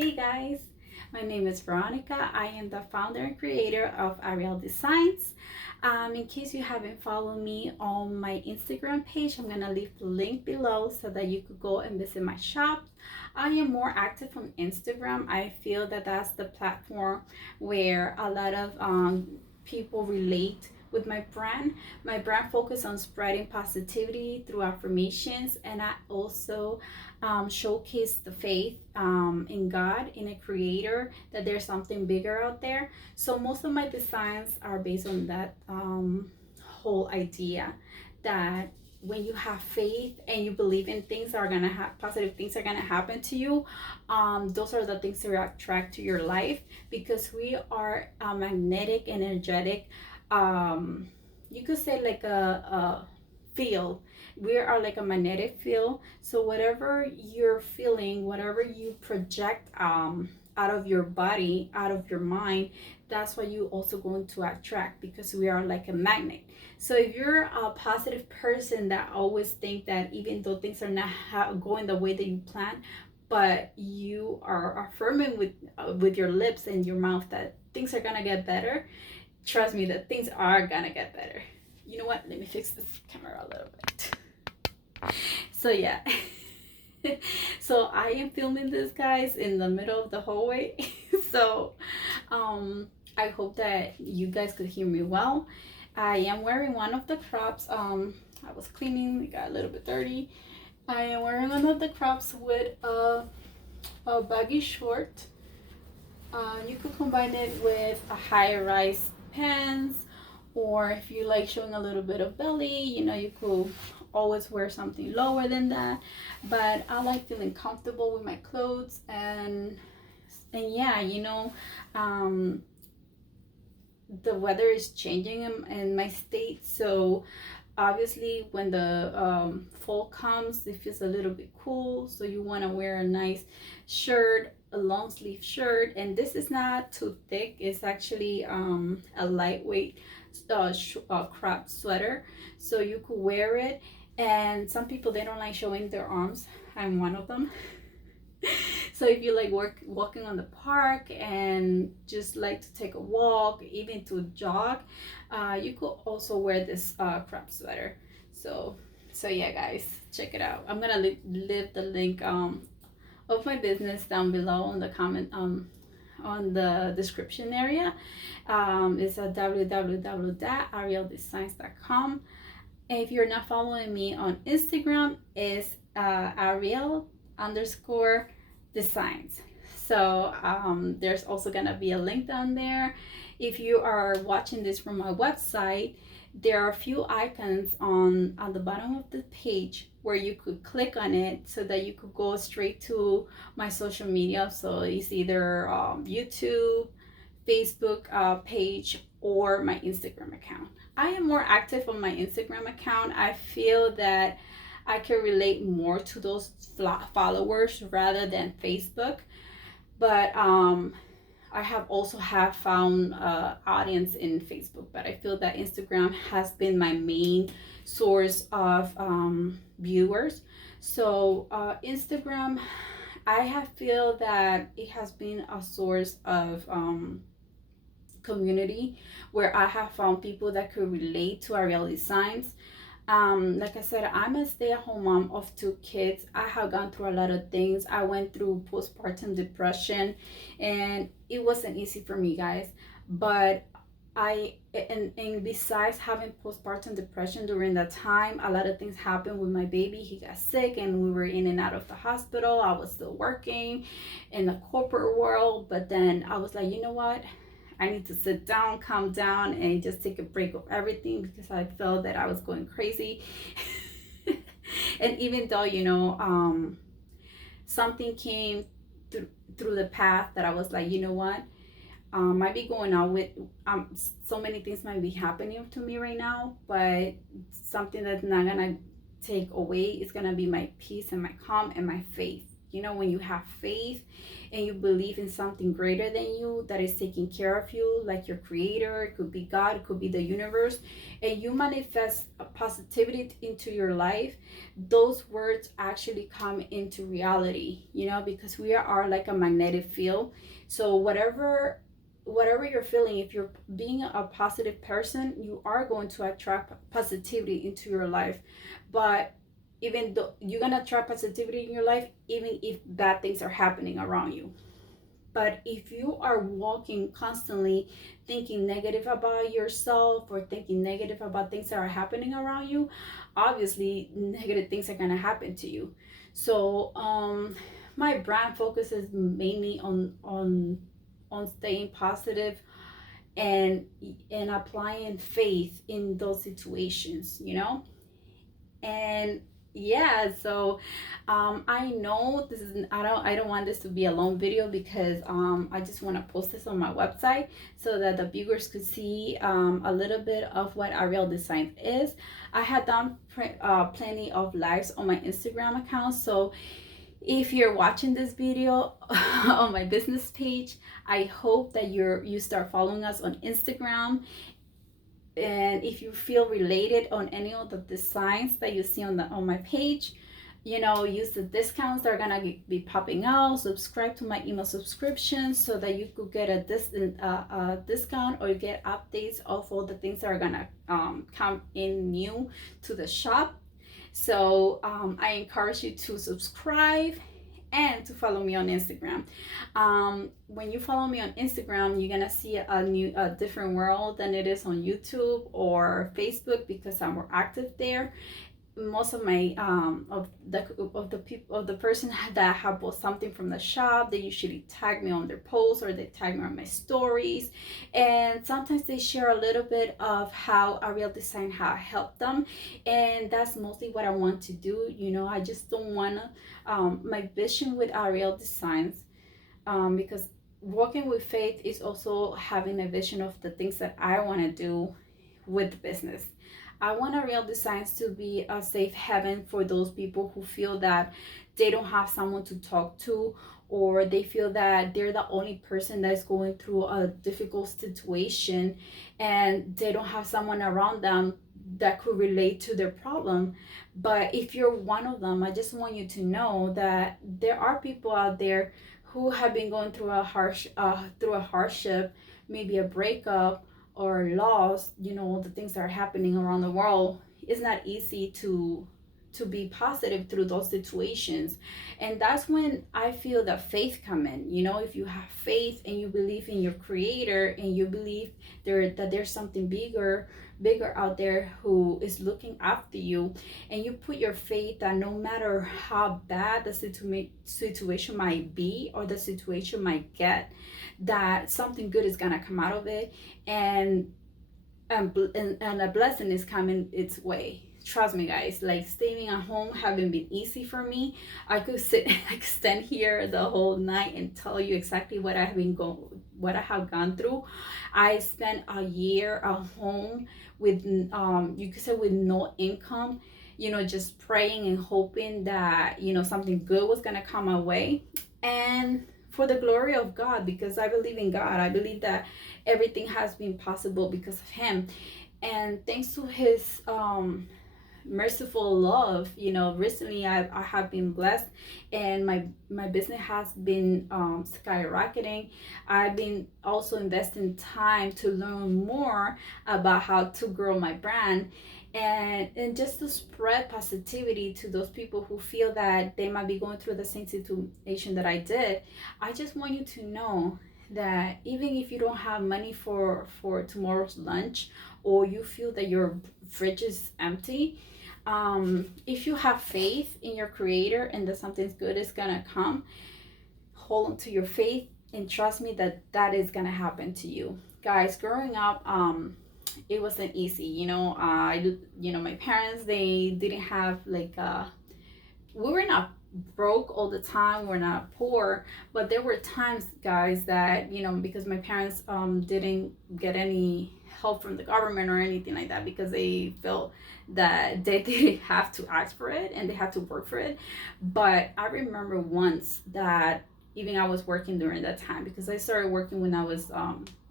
Hey guys, my name is Veronica. I am the founder and creator of Ariel Designs. In case you haven't followed me on my Instagram page, I'm gonna leave the link below so that you could go and visit my shop. I am more active on Instagram. I feel that that's the platform where a lot of people relate with my brand. My brand focus on spreading positivity through affirmations, and I also showcase the faith in God, in a creator, that there's something bigger out there. So most of my designs are based on that whole idea that when you have faith and you believe in things that are gonna have positive things are gonna happen to you, those are the things that attract to your life, because we are a magnetic, energetic, you could say like a field. We are like a magnetic field. So whatever you're feeling, whatever you project out of your body, out of your mind, that's what you also going to attract, because we are like a magnet. So if you're a positive person that always think that even though things are not going the way that you plan, but you are affirming with your lips and your mouth that things are gonna get better, trust me that things are gonna get better. You know what? Let me fix this camera a little bit. So yeah. So I am filming this, guys, in the middle of the hallway. So I hope that you guys could hear me well. I am wearing one of the crops. I was cleaning, it got a little bit dirty. I am wearing one of the crops with a baggy short. You could combine it with a high-rise pants, or if you like showing a little bit of belly, you could always wear something lower than that. But I like feeling comfortable with my clothes, and yeah, the weather is changing in my state. So obviously when the fall comes, it feels a little bit cool, so you want to wear a nice shirt, a long sleeve shirt. And this is not too thick, it's actually a lightweight crop sweater, so you could wear it. And some people, they don't like showing their arms. I'm one of them. So if you like walking on the park and just like to take a walk, even to jog, you could also wear this crop sweater. So yeah, guys, check it out. I'm gonna leave the link of my business down below on the comment on the description area. It's at www.arieldesigns.com. And if you're not following me on Instagram, it's Ariel_designs. So there's also gonna be a link down there. If you are watching this from my website, there are a few icons on the bottom of the page where you could click on it so that you could go straight to my social media. So it's either YouTube, Facebook page, or my Instagram account. I am more active on my Instagram account. I feel that I can relate more to those followers rather than Facebook. But I have found audience in Facebook, but I feel that Instagram has been my main source of viewers. So Instagram, I have feel that it has been a source of community, where I have found people that could relate to Ariel Designs. Like I said, I'm a stay-at-home mom of 2 kids. I have gone through a lot of things. I went through postpartum depression, and it wasn't easy for me, guys. But and besides having postpartum depression during that time, a lot of things happened with my baby. He got sick and we were in and out of the hospital. I was still working in the corporate world, but then I was like, you know what? I need to sit down, calm down, and just take a break of everything, because I felt that I was going crazy. And even though, something came through the path that I was like, you know what, might be going on with so many things might be happening to me right now, but something that's not gonna take away is gonna be my peace and my calm and my faith. You know, when you have faith and you believe in something greater than you that is taking care of you, like your creator, it could be God, it could be the universe, and you manifest a positivity into your life, those words actually come into reality, you know, because we are like a magnetic field. So whatever you're feeling, if you're being a positive person, you are going to attract positivity into your life. But even though you're gonna attract positivity in your life, even if bad things are happening around you. But if you are walking constantly thinking negative about yourself or thinking negative about things that are happening around you, obviously negative things are gonna happen to you. So my brand focuses mainly on staying positive and applying faith in those situations, you know. And yeah, so I know this is, I don't want this to be a long video, because I just want to post this on my website so that the viewers could see a little bit of what Ariel Designs is. I had done plenty of lives on my Instagram account, so if you're watching this video on my business page, I hope that you start following us on Instagram. And if you feel related on any of the designs that you see on my page, you know, use the discounts that are gonna be popping out. Subscribe to my email subscription so that you could get a discount or get updates of all the things that are gonna come in new to the shop. So I encourage you to subscribe and to follow me on Instagram. When you follow me on Instagram, you're gonna see a different world than it is on YouTube or Facebook, because I'm more active there. Most of my of the person that have bought something from the shop, they usually tag me on their posts or they tag me on my stories, and sometimes they share a little bit of how Ariel Design helped them, and that's mostly what I want to do. You know, I just don't want to my vision with Ariel Designs, because working with faith is also having a vision of the things that I want to do with the business. I want Ariel Designs to be a safe haven for those people who feel that they don't have someone to talk to, or they feel that they're the only person that's going through a difficult situation and they don't have someone around them that could relate to their problem. But if you're one of them, I just want you to know that there are people out there who have been going through a hardship, maybe a breakup or loss, you know, the things that are happening around the world. It's not easy to be positive through those situations. And that's when I feel that faith come in. You know, if you have faith and you believe in your creator and you believe that there's something bigger out there who is looking after you, and you put your faith that no matter how bad the situation might be or the situation might get, that something good is gonna come out of it, and a blessing is coming its way. Trust me, guys, like staying at home haven't been easy for me. I could stand here the whole night and tell you exactly what I have gone through. I spent a year at home with you could say with no income, you know, just praying and hoping that, you know, something good was gonna come my way. And for the glory of God, because I believe in God. I believe that everything has been possible because of him. And thanks to his merciful love, you know, recently I have been blessed, and my business has been skyrocketing. I've been also investing time to learn more about how to grow my brand, and just to spread positivity to those people who feel that they might be going through the same situation that I did. I just want you to know that even if you don't have money for tomorrow's lunch, or you feel that your fridge is empty, if you have faith in your creator and that something good is gonna come, hold on to your faith and trust me that is gonna happen to you. Guys, growing up, it wasn't easy, you know. My parents, they didn't have like we were not broke all the time, we're not poor, but there were times, guys, that, you know, because my parents didn't get any help from the government or anything like that, because they felt that they didn't have to ask for it and they had to work for it. But I remember once that even I was working during that time, because I started working when I was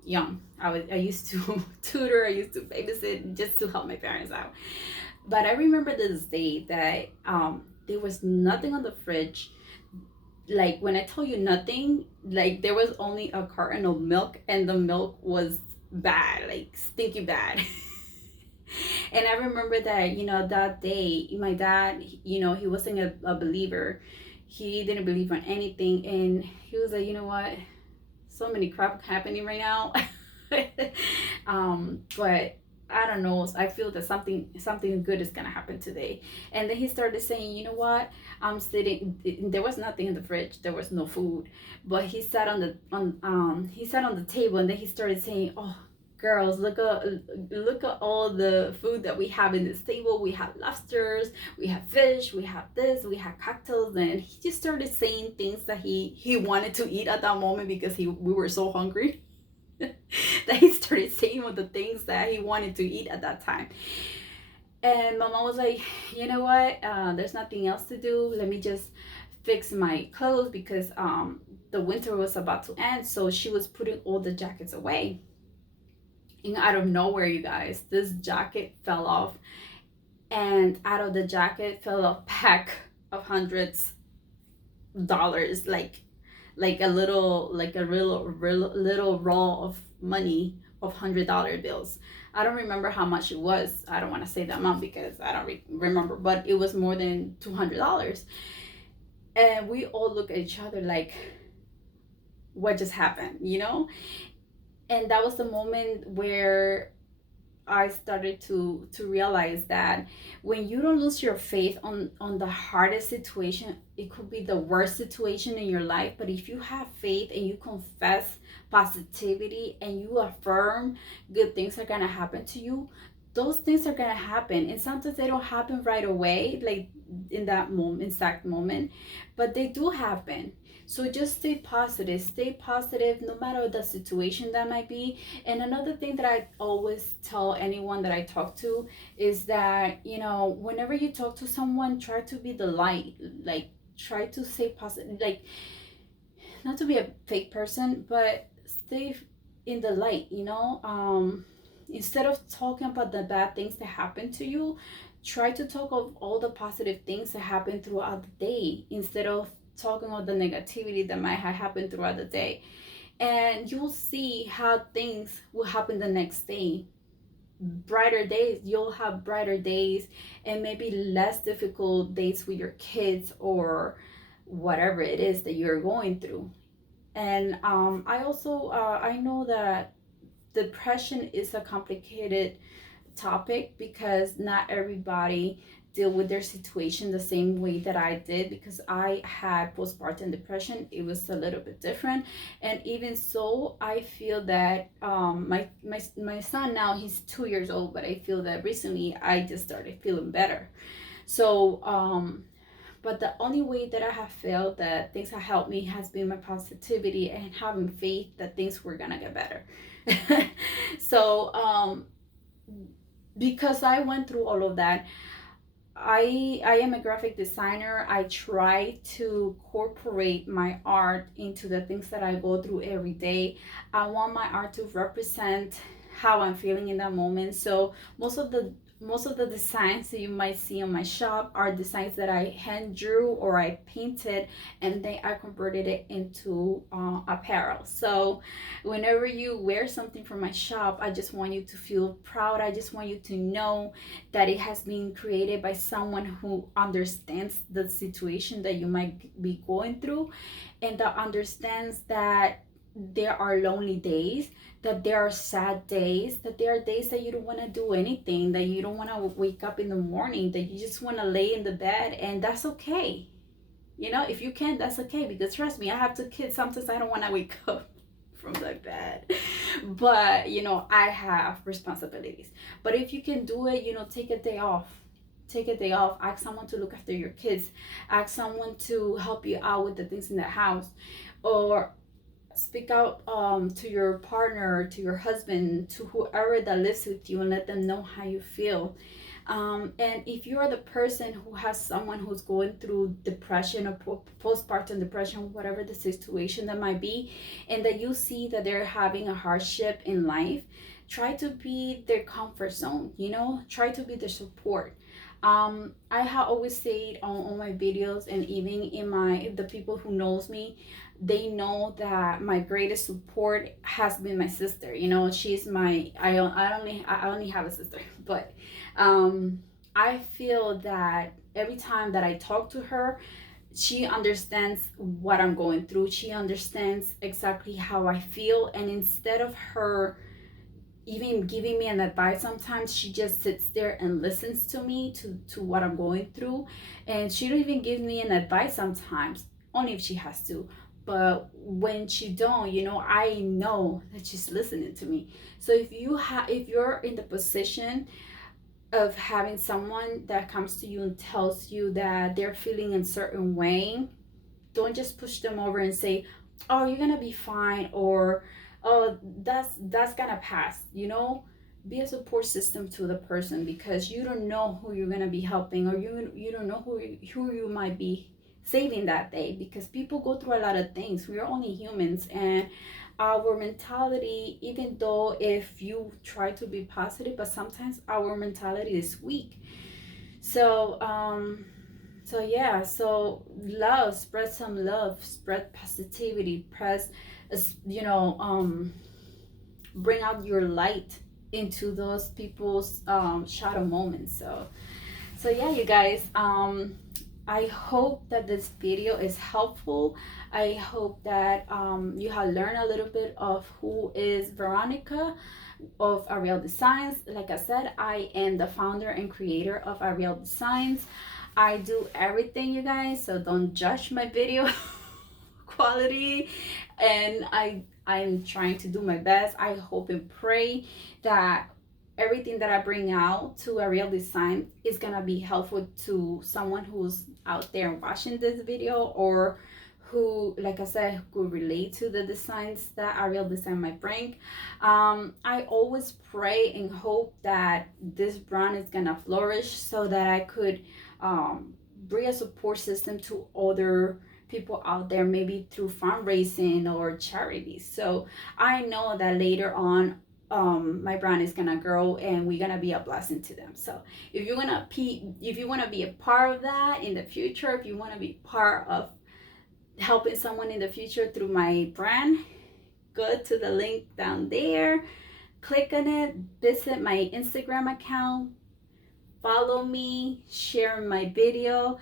young. I used to tutor, I used to babysit just to help my parents out. But I remember this day that there was nothing on the fridge. Like, when I tell you nothing, like, there was only a carton of milk, and the milk was bad, like stinky bad. And I remember that, you know, that day, my dad, you know, he wasn't a believer. He didn't believe in anything. And he was like, you know what? So many crap happening right now. But I don't know. I feel that something good is gonna happen today. And then he started saying, you know what? I'm sitting. There was nothing in the fridge. There was no food. But he sat on the table, and then he started saying, oh, girls, look at all the food that we have in this table. We have lobsters, we have fish, we have this, we have cocktails. And he just started saying things that he wanted to eat at that moment, because we were so hungry. That he started saying all the things that he wanted to eat at that time. And my mom was like, you know what, there's nothing else to do, let me just fix my clothes, because the winter was about to end. So she was putting all the jackets away, and out of nowhere, you guys, this jacket fell off, and out of the jacket fell a pack of hundreds dollars, like a little roll of money of $100 bills. I don't remember how much it was. I don't want to say the amount because I don't remember, but it was more than $200. And we all look at each other like, what just happened, you know? And that was the moment where I started to realize that when you don't lose your faith on the hardest situation, it could be the worst situation in your life, but if you have faith and you confess positivity and you affirm good things are gonna happen to you, those things are gonna happen. And sometimes they don't happen right away, like in that moment, exact moment, but they do happen. So just stay positive no matter the situation that might be. And another thing that I always tell anyone that I talk to is that, you know, whenever you talk to someone, try to be the light. Like, try to stay positive, like, not to be a fake person, but stay in the light, you know. Instead of talking about the bad things that happen to you, try to talk of all the positive things that happen throughout the day, instead of talking about the negativity that might have happened throughout the day. And you'll see how things will happen the next day. Brighter days, you'll have brighter days, and maybe less difficult days with your kids or whatever it is that you're going through. And I also I know that depression is a complicated topic, because not everybody deal with their situation the same way that I did, because I had postpartum depression. It was a little bit different. And even so, I feel that my son now, he's 2 years old, but I feel that recently I just started feeling better. So but the only way that I have felt that things have helped me has been my positivity and having faith that things were gonna get better. So because I went through all of that, I am a graphic designer. I try to incorporate my art into the things that I go through every day. I want my art to represent how I'm feeling in that moment. So most of the designs that you might see on my shop are designs that I hand drew or I painted, and then I converted it into apparel. So whenever you wear something from my shop, I just want you to feel proud. I just want you to know that it has been created by someone who understands the situation that you might be going through, and that understands that there are lonely days, that there are sad days, that there are days that you don't want to do anything, that you don't want to wake up in the morning, that you just want to lay in the bed, and that's okay. You know, if you can, that's okay, because trust me, I have 2 kids. Sometimes I don't want to wake up from the bed, but you know, I have responsibilities. But if you can do it, you know, take a day off. take a day off, ask someone to look after your kids, ask someone to help you out with the things in the house, or speak out to your partner, to your husband, to whoever that lives with you, and let them know how you feel. And if you are the person who has someone who's going through depression or postpartum depression, whatever the situation that might be, and that you see that they're having a hardship in life, try to be their comfort zone, try to be their support. I have always said on my videos, and even in the people who knows me, they know that my greatest support has been my sister. She's my, I only have a sister, but I feel that every time that I talk to her, she understands what I'm going through. She understands exactly how I feel, and instead of her even giving me an advice, sometimes she just sits there and listens to me, to what I'm going through. And she don't even give me an advice sometimes, only if she has to. But when she don't, I know that she's listening to me. So if you're in the position of having someone that comes to you and tells you that they're feeling a certain way, don't just push them over and say, oh, you're gonna be fine, or oh, that's gonna pass. Be a support system to the person, because you don't know who you're gonna be helping, or you don't know who you might be saving that day, because people go through a lot of things. We're only humans, and our mentality, even though if you try to be positive, but sometimes our mentality is weak. So yeah, so spread some love, spread positivity, bring out your light into those people's shadow moments. So yeah, you guys, I hope that this video is helpful. I hope that you have learned a little bit of who is Veronica of Ariel Designs. Like I said, I am the founder and creator of Ariel Designs. I do everything, you guys, so don't judge my video quality. And I'm trying to do my best. I hope and pray that everything that I bring out to Ariel Design is gonna be helpful to someone who's out there watching this video, or who, like I said, could relate to the designs that Ariel Design might bring. I always pray and hope that this brand is gonna flourish, so that I could bring a support system to other people out there, maybe through fundraising or charities. So I know that later on, my brand is gonna grow, and we're gonna be a blessing to them. So if you want to be a part of that in the future, if you want to be part of helping someone in the future through my brand, go to the link down there, click on it, visit my Instagram account, follow me, share my video,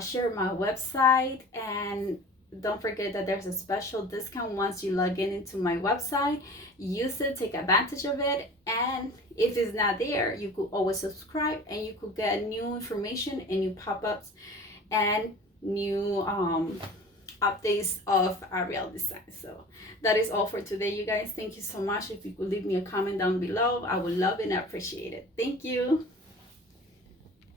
share my website, and don't forget that there's a special discount once you log into my website. Use it, take advantage of it, and if it's not there, you could always subscribe, and you could get new information and new pop-ups and new updates of Ariel Design. So that is all for today, you guys. Thank you so much. If you could leave me a comment down below, I would love it and appreciate it. Thank you.